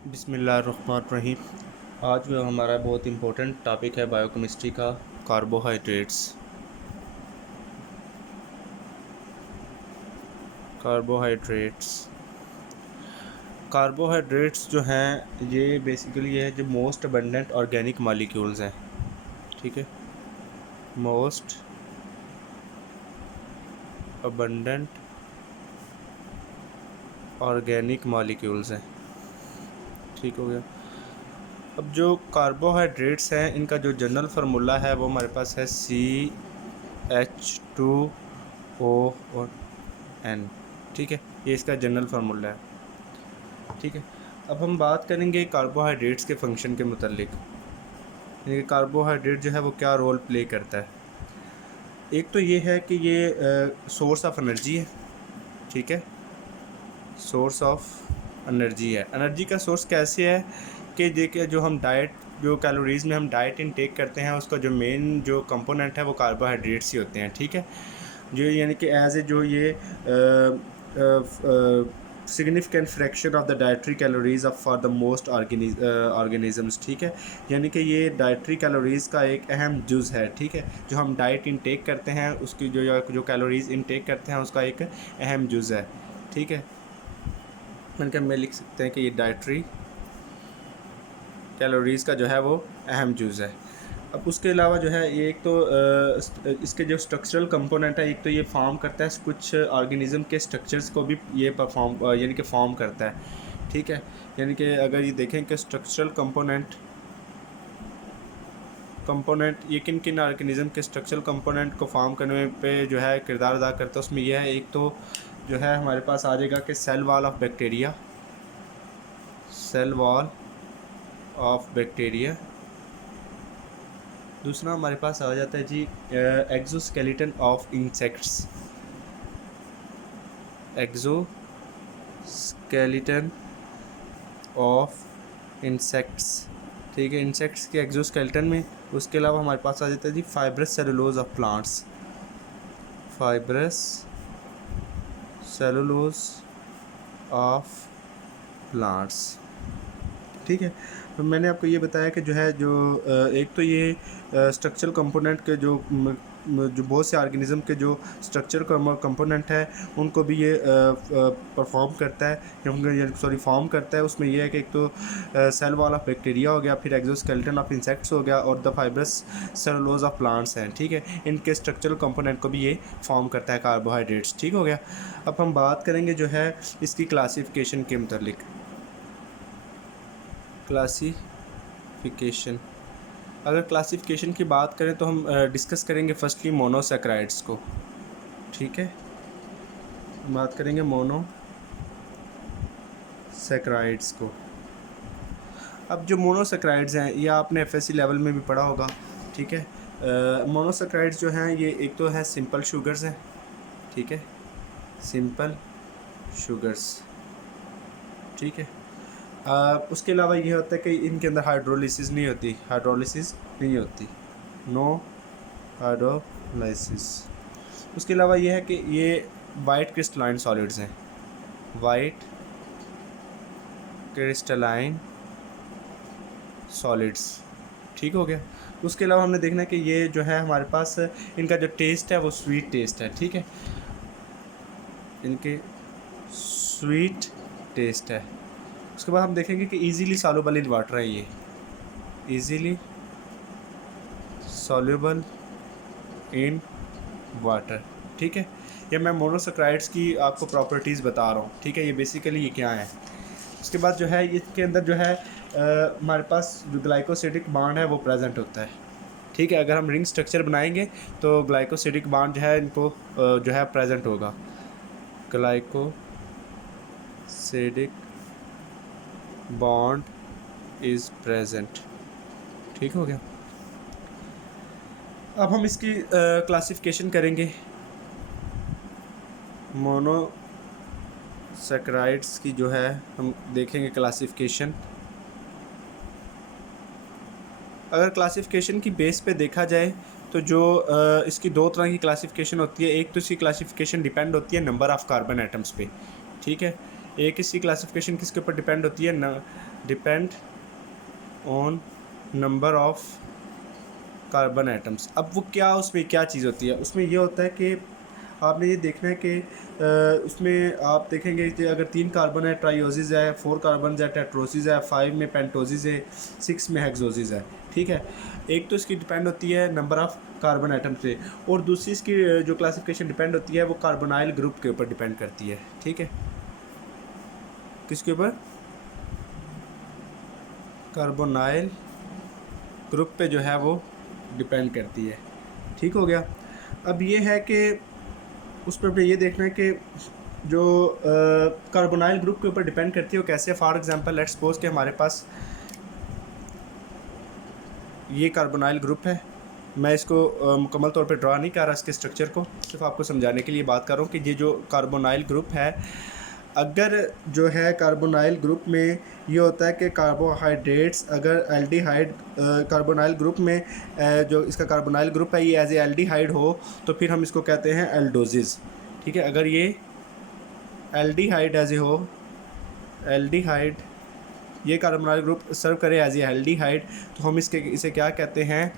बिस्मिल्लाहिर्रहमानिर्रहीम। आज जो हमारा बहुत इम्पोर्टेंट टॉपिक है बायोकेमिस्ट्री का, कार्बोहाइड्रेट्स। कार्बोहाइड्रेट्स जो हैं ये बेसिकली है जो मोस्ट अबंडेंट ऑर्गेनिक मॉलिक्यूल्स हैं। ठीक है, मोस्ट अबंडेंट ऑर्गेनिक मॉलिक्यूल्स हैं। ठीक हो गया। अब जो कार्बोहाइड्रेट्स हैं इनका जो जनरल फार्मूला है वो हमारे पास है CH2ON। ठीक है, ये इसका जनरल फार्मूला है। ठीक है, अब हम बात करेंगे कार्बोहाइड्रेट्स के फंक्शन के मुतालिक। यानी कार्बोहाइड्रेट जो है वो क्या रोल प्ले करता है। एक तो ये है कि ये सोर्स ऑफ एनर्जी है। ठीक है, सोर्स ऑफ एनर्जी है। एनर्जी का सोर्स कैसे है कि देखिए जो हम डाइट जो कैलोरीज़ में हम डाइट इनटेक करते हैं उसका जो मेन जो कंपोनेंट है वो कार्बोहाइड्रेट्स ही होते हैं। ठीक है, जो यानी कि एज ए जो ये significant fraction of the dietary calories of for the most organisms. ठीक है, यानी कि ये डाइट्री कैलोरीज़ का एक अहम जुज़ है। ठीक है, जो हम डाइट इनटेक करते हैं उसकी जो कैलोरीज़ इनटेक करते हैं उसका एक अहम जुज़ है। ठीक है, मैं लिख सकते हैं कि ये डाइट्री कैलोरीज़ का जो है वो अहम जुज़ है। अब उसके अलावा जो है ये एक तो इसके जो स्ट्रक्चरल कंपोनेंट है, एक तो ये फॉर्म करता है कुछ ऑर्गेनिज़म के स्ट्रक्चर्स को भी ये यानी कि फॉर्म करता है। ठीक है, यानी कि अगर ये देखें कि स्ट्रक्चरल कंपोनेंट ये किन किन ऑर्गेनिज़म के स्ट्रक्चरल कंपोनेंट को फॉर्म करने पे जो है किरदार अदा करता है, उसमें यह है एक तो जो है हमारे पास आ जाएगा कि सेल वॉल ऑफ बैक्टीरिया। दूसरा हमारे पास आ जाता है जी एक्सोस्केलेटन ऑफ इंसेक्ट्स। ठीक है, इंसेक्ट्स के एक्सोस्केलेटन में। उसके अलावा हमारे पास आ जाता है जी फाइब्रस सेलुलोज ऑफ प्लांट्स। ठीक है, तो मैंने आपको ये बताया कि जो है जो एक तो ये स्ट्रक्चरल कंपोनेंट के जो बहुत से ऑर्गेनिज़म के जो स्ट्रक्चर कंपोनेंट है उनको भी ये परफॉर्म करता है, फॉर्म करता है। उसमें यह है कि एक तो सेल वॉल ऑफ बैक्टीरिया हो गया, फिर एक्सोस्केलेटन ऑफ इंसेक्ट्स हो गया और the fibrous cellulose of plants हैं। ठीक है, इनके स्ट्रक्चरल कंपोनेंट को भी ये फॉर्म करता है कार्बोहाइड्रेट्स। ठीक हो गया। अब हम बात करेंगे जो है इसकी क्लासिफिकेशन के मुतालिक। क्लासिफिकेशन, अगर क्लासिफिकेशन की बात करें तो हम डिस्कस करेंगे फर्स्टली मोनोसैकराइड्स को। ठीक है, बात करेंगे मोनोसैकराइड्स को। अब जो मोनोसैकराइड्स हैं ये आपने एफएससी लेवल में भी पढ़ा होगा। ठीक है, मोनोसैकराइड्स जो हैं ये एक तो है सिंपल शुगर्स हैं। ठीक है, सिंपल शुगर्स। ठीक है, उसके अलावा ये होता है कि इनके अंदर हाइड्रोलिसिस नहीं होती, नो हाइड्रोलाइसिस। उसके अलावा ये है कि ये वाइट क्रिस्टलाइन सॉलिड्स हैं, वाइट क्रिस्टलाइन सॉलिड्स। ठीक हो गया। उसके अलावा हमने देखना है कि ये जो है हमारे पास इनका जो टेस्ट है वो स्वीट टेस्ट है। ठीक है, इनके स्वीट टेस्ट है। उसके बाद हम देखेंगे कि इजीली सॉल्युबल इन वाटर है, ये इजीली सॉल्युबल इन वाटर। ठीक है, ये मैं मोनोसैकराइड्स की आपको प्रॉपर्टीज़ बता रहा हूँ। ठीक है, ये बेसिकली ये क्या है। उसके बाद जो है इसके अंदर जो है हमारे पास जो ग्लाइकोसिडिक बॉन्ड है वो प्रेजेंट होता है। ठीक है, अगर हम रिंग स्ट्रक्चर बनाएंगे तो ग्लाइकोसिडिक बॉन्ड जो है इनको जो है प्रेजेंट होगा, ग्लाइकोसिडिक बॉन्ड इज़ प्रेजेंट। ठीक हो गया। अब हम इसकी क्लासिफिकेशन करेंगे। मोनोसैकराइड्स की जो है हम देखेंगे क्लासिफिकेशन। अगर क्लासिफिकेशन की बेस पे देखा जाए तो जो इसकी दो तरह की क्लासिफिकेशन होती है। एक तो इसकी क्लासिफिकेशन डिपेंड होती है नंबर ऑफ़ कार्बन एटम्स पे। ठीक है, एक इसकी क्लासिफिकेशन किसके ऊपर डिपेंड होती है depend on number of carbon atoms. अब वो क्या, उसमें क्या चीज़ होती है, उसमें ये होता है कि आपने ये देखना है कि उसमें आप देखेंगे कि अगर 3 कार्बन है ट्राइओसिस है, 4 कार्बन है टेट्रोसिस है, 5 में पेंटोसिस है, 6 में हेक्सोसिस है। ठीक है, एक तो इसकी डिपेंड होती है नंबर ऑफ कार्बन आइटम से, और दूसरी इसकी जो क्लासिफिकेशन डिपेंड होती है वो कार्बोनाइल ग्रुप के ऊपर डिपेंड करती है। ठीक है, किसके ऊपर? कार्बोनाइल ग्रुप पे जो है वो डिपेंड करती है। ठीक हो गया। अब ये है कि उस पर अपने ये देखना है कि जो कार्बोनाइल ग्रुप के ऊपर डिपेंड करती है वो कैसे। फॉर एग्जांपल लेट्स सपोज कि हमारे पास ये कार्बोनाइल ग्रुप है। मैं इसको मुकम्मल तौर पे ड्रा नहीं कर रहा इसके स्ट्रक्चर को, सिर्फ आपको समझाने के लिए बात कर रहा हूँ कि ये जो कार्बोनाइल ग्रुप है, अगर जो है कार्बोनाइल ग्रुप में ये होता है कि कार्बोहाइड्रेट्स, अगर एल्डिहाइड कार्बोनाइल ग्रुप में जो इसका कार्बोनाइल ग्रुप है ये एज ए एल्डिहाइड हो तो फिर हम इसको कहते हैं एल्डोजिस। ठीक है, अगर ये एल्डिहाइड एज ए हो, एल्डिहाइड ये कार्बोनाइल ग्रुप सर्व करे एज ए एल्डिहाइड तो हम इसे क्या कहते हैं?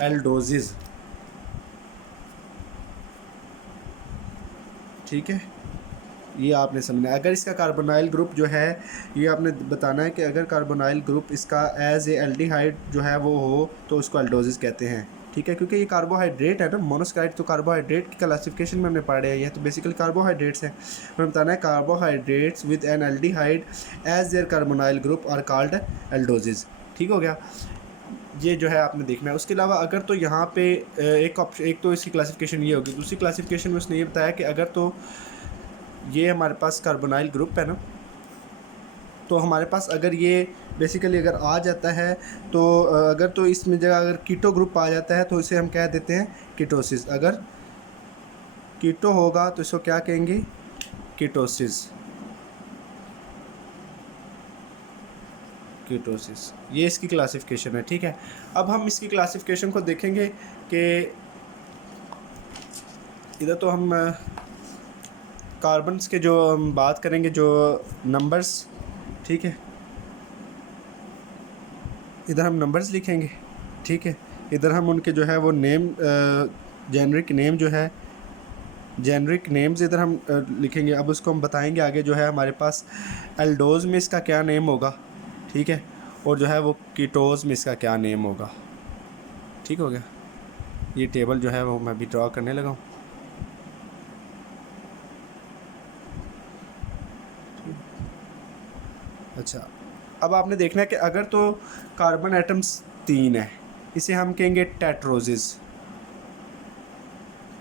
एल्डोजिस। ठीक है, ये आपने समझना है। अगर इसका कार्बोनाइल ग्रुप जो है, ये आपने बताना है कि अगर कार्बोनाइल ग्रुप इसका एज ए एल्डिहाइड जो है वो हो तो उसको एल्डोजिस कहते हैं। ठीक है, क्योंकि ये कार्बोहाइड्रेट है ना, मोनोसाइड तो कार्बोहाइड्रेट की क्लासिफिकेशन में हमने पढ़े हैं, ये तो बेसिकली कार्बोहाइड्रेट्स हैं। हमें बताना है carbohydrates with an aldehyde as their carbonyl group are called aldoses. ठीक हो गया, ये जो है आपने देखना है। उसके अलावा अगर तो यहाँ पे एक तो इसकी क्लासिफिकेशन ये होगी, दूसरी क्लासिफिकेशन में उसने ये बताया कि अगर तो ये हमारे पास कार्बोनाइल ग्रुप है ना, तो हमारे पास अगर ये बेसिकली अगर आ जाता है तो अगर तो इसमें जगह अगर कीटो ग्रुप आ जाता है तो इसे हम कह देते हैं कीटोसिस। अगर कीटो होगा तो इसको क्या कहेंगे? कीटोसिस। कीटोसिस, ये इसकी क्लासिफिकेशन है। ठीक है, अब हम इसकी क्लासिफिकेशन को देखेंगे कि इधर तो हम कार्बन्स के जो हम बात करेंगे जो नंबर्स। ठीक है, इधर हम नंबर्स लिखेंगे। ठीक है, इधर हम उनके जो है वो नेम, जेनरिक नेम जो है, जेनरिक नेम्स इधर हम लिखेंगे। अब उसको हम बताएंगे आगे जो है हमारे पास एल्डोज में इसका क्या नेम होगा। ठीक है, और जो है वो कीटोज में इसका क्या नेम होगा। ठीक हो गया, ये टेबल जो है वो मैं भी ड्रॉ करने लगा हूँ। अच्छा, अब आपने देखना है कि अगर तो कार्बन एटम्स 3 है, इसे हम कहेंगे टेट्रोजिस।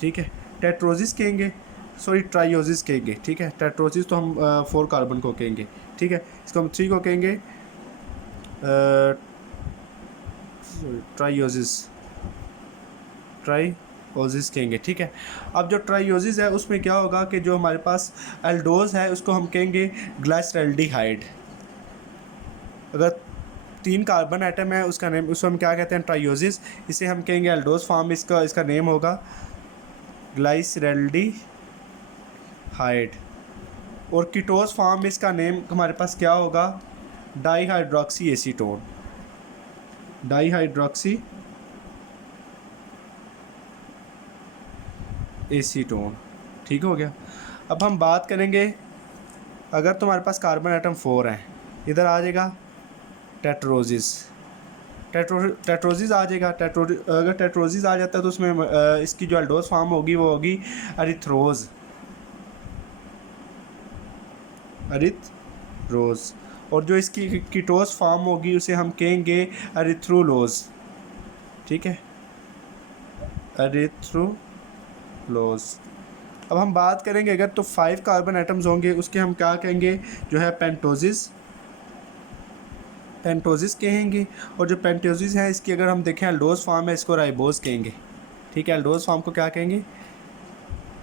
ठीक है, टेट्रोजिस कहेंगे, सॉरी ट्राइओजिस कहेंगे। ठीक है, टेट्रोजिस तो हम 4 कार्बन को कहेंगे। ठीक है, इसको हम 3 को कहेंगे ट्राइओजिस, ट्राइओजिस कहेंगे। ठीक है, अब जो ट्राइओजिस है उसमें क्या होगा कि जो हमारे पास एल्डोज है उसको हम कहेंगे ग्लाइसरल्डिहाइड। अगर 3 कार्बन आइटम है उसका नेम, उसको हम क्या कहते हैं? ट्राइओजिस। इसे हम कहेंगे एल्डोज फॉर्म, इसका नेम होगा ग्लाइसरल्डिहाइड। और कीटोज फॉर्म में इसका नेम हमारे पास क्या होगा? Dihydroxy acetone, dihydroxy acetone. ठीक हो गया। अब हम बात करेंगे, अगर तुम्हारे पास कार्बन आइटम 4 हैं, इधर आ जाएगा टेट्रोजिस, टेट्रोजिस आ जाएगा। अगर टेट्रोजिस आ जाता है तो उसमें इसकी जो एल्डोज फॉर्म होगी वो होगी एरिथ्रोज, एरिथ्रोज। और जो इसकी कीटोज फॉर्म होगी उसे हम कहेंगे एरिथ्रोलोज। ठीक है, एरिथ्रोलोज। अब हम बात करेंगे अगर तो 5 कार्बन एटम्स होंगे उसके हम क्या कहेंगे? जो है पेंटोजिस, पेंटोजिस कहेंगे। और जो पेंटोजिस है इसकी अगर हम देखें एल्डोज फॉर्म है, इसको राइबोज कहेंगे। ठीक है, एल्डोज फॉर्म को क्या कहेंगे?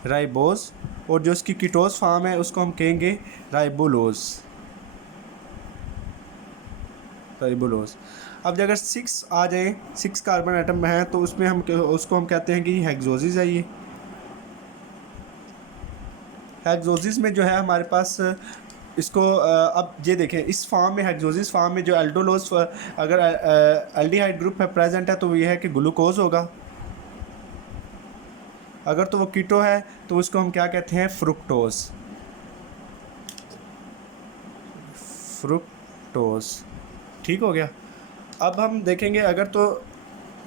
राइबोज। और जो इसकी कीटोज फॉर्म है उसको हम कहेंगे राइबोलोज, राइबोलोज। अब अगर 6 आ जाए, 6 कार्बन आइटम हैं तो उसमें हम उसको हम कहते हैं कि हेक्सोजिस है। ये हेक्सोजिस में जो है हमारे पास इसको अब ये देखें, इस फॉर्म में हेक्सोसिस फॉर्म में जो एल्डोलोज अगर एल्डिहाइड ग्रुप है प्रेजेंट है तो ये है कि ग्लूकोज होगा, अगर तो वो कीटो है तो उसको हम क्या कहते हैं, फ्रुक्टोज। फ्रुक्टोज, ठीक हो गया। अब हम देखेंगे अगर तो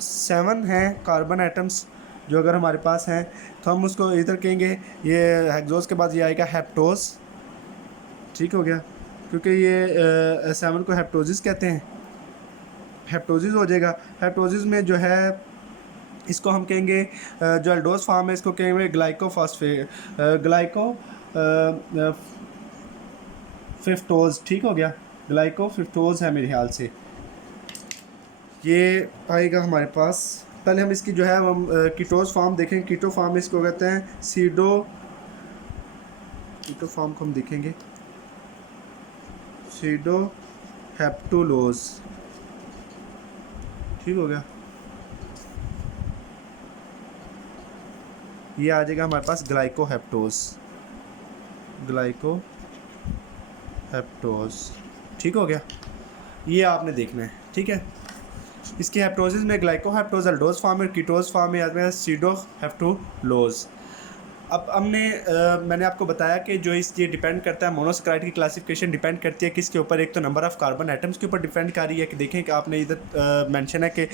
7 हैं कार्बन एटम्स जो अगर हमारे पास हैं तो हम उसको इधर कहेंगे, ये हेक्सोस के बाद ये आएगा हेप्टोज, ठीक हो गया, क्योंकि ये 7 को हेप्टोजिस कहते हैं, हेप्टोजिस हो जाएगा। हेप्टोजिस में जो है इसको हम कहेंगे जो एल्डोज फॉर्म है इसको कहेंगे ग्लाइकोफिफ्टोज, ठीक हो गया, ग्लाइकोफिफ्टोज है मेरे ख्याल से ये आएगा हमारे पास। पहले हम इसकी जो है हम कीटोज फॉर्म देखें, कीटो फॉर्म इसको कहते हैं कीटो फॉर्म को हम देखेंगे सीडो हेप्टुलोज, ठीक हो गया। ये आ जाएगा हमारे पास ग्लाइकोहेप्टोज, ठीक हो गया। ये आपने देखना है, ठीक है। इसकी हेप्टोसिस में ग्लाइकोहेप्टोज एल्डोज फॉर्म में, कीटोज फॉर्म में आते हैं सीडो हेप्टुलोज। अब मैंने आपको बताया कि जो ये डिपेंड करता है, मोनोसेक्राइड की क्लासिफिकेशन डिपेंड करती है किसके ऊपर, एक तो नंबर ऑफ़ कार्बन एटम्स के ऊपर डिपेंड कर रही है कि देखें कि आपने इधर मेंशन है कि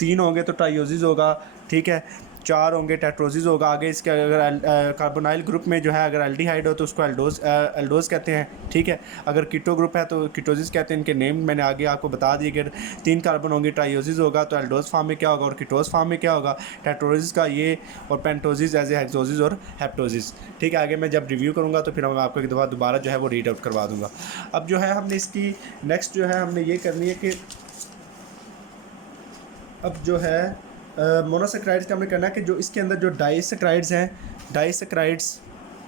3 होंगे तो ट्राइयोसिस होगा, ठीक है, 4 होंगे टेट्रोसिस होगा। आगे इसके अगर कार्बोनाइल ग्रुप में जो है अगर एल्डिहाइड हो तो उसको एल्डोज कहते हैं, ठीक है। अगर कीटो ग्रुप है तो कीटोसिस कहते हैं। इनके नेम मैंने आगे आपको बता दिए। अगर 3 कार्बन होंगे ट्राइयोसिस होगा तो एल्डोज फॉर्म में क्या होगा और कीटोज फॉर्म में क्या होगा, टेट्रोसिस का ये, और पेंटोसिस एज ए हेक्सोसिस और हेप्टोसिस, ठीक है। आगे मैं जब रिव्यू करूँगा तो फिर मैं आपको एक दफ़ा दोबारा जो है वो रीड आउट करवा दूँगा। अब जो है हमने इसकी नेक्स्ट जो है हमने ये करनी है कि अब जो है मोनोसेक्राइड्स का हमने करना है कि जो इसके अंदर जो डाइसेक्राइड्स हैं, डाइसेक्राइड्स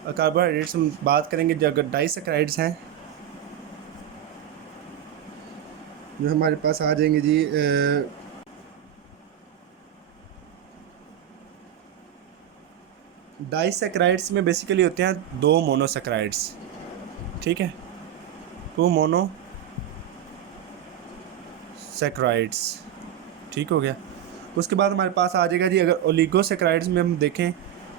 कार्बोहाइड्रेट्स हम बात करेंगे। जो अगर डाइसेक्राइड्स हैं जो हमारे पास आ जाएंगे जी, डाइसेक्राइड्स में बेसिकली होते हैं 2 मोनोसेक्राइड्स, ठीक है, 2 मोनोसेक्राइड्स, ठीक हो गया। उसके बाद हमारे पास आ जाएगा जी, अगर ओलिगोसेक्राइड्स में हम देखें,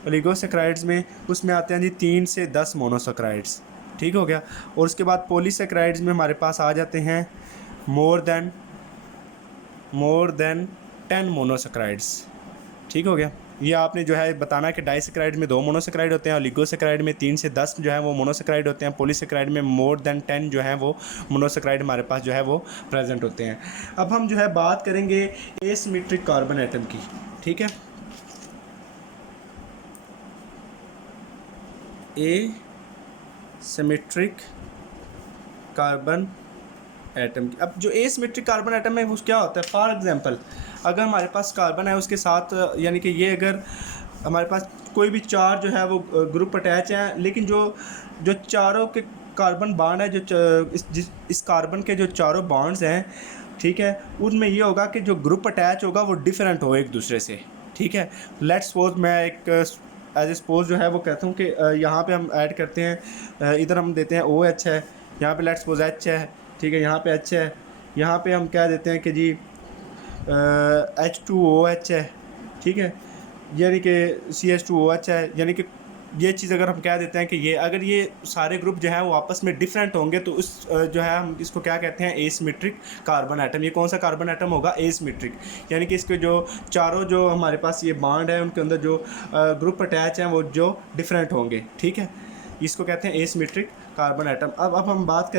ओलिगोसेक्राइड्स में उसमें आते हैं जी 3 से 10 मोनोसेक्राइड्स, ठीक हो गया। और उसके बाद पॉलीसेक्राइड्स में हमारे पास आ जाते हैं मोर देन 10 मोनोसेक्राइड्स, ठीक हो गया। ये आपने जो है बताना है कि डाइसेक्राइड में 2 मोनोसेक्राइड होते हैं, ओलिगोसेक्राइड में 3 से 10 जो है वो मोनोसेक्राइड होते हैं, पॉलीसेक्राइड में मोर देन 10 जो है वो मोनोसेक्राइड हमारे पास जो है वो प्रेजेंट होते हैं। अब हम जो है बात करेंगे एसिमेट्रिक कार्बन एटम की, ठीक है, एसिमेट्रिक कार्बन एटम की। अब जो एसिमेट्रिक कार्बन एटम है वो क्या होता है, फॉर एग्जांपल अगर हमारे पास कार्बन है उसके साथ, यानी कि ये अगर हमारे पास कोई भी 4 जो है वो ग्रुप अटैच हैं, लेकिन जो चारों के कार्बन बॉन्ड है, जो इस कार्बन के जो चारों बॉन्ड्स हैं, ठीक है, उनमें ये होगा कि जो ग्रुप अटैच होगा वो डिफरेंट हो एक दूसरे से, ठीक है। लेट्स सपोज मैं एक एज ए सपोज जो है वो कहता हूँ कि यहाँ पे हम ऐड करते हैं, इधर हम देते हैं OH है, यहाँ पे लेट्स सपोज H है, ठीक है, यहाँ पे H है, यहाँ पे हम क्या देते हैं कि जी H2OH है, ठीक है, यानी कि CH2OH है। यानी कि ये चीज़ अगर हम कह देते हैं कि ये अगर ये सारे ग्रुप जो है वो आपस में डिफरेंट होंगे तो उस जो है हम इसको क्या कहते हैं, एसिमेट्रिक कार्बन एटम। ये कौन सा कार्बन एटम होगा, एसिमेट्रिक, यानी कि इसके जो चारों जो हमारे पास ये बॉन्ड है उनके अंदर जो ग्रुप अटैच हैं वो जो डिफरेंट होंगे, ठीक है, इसको कहते हैं एसिमेट्रिक कार्बन एटम। अब हम बात करें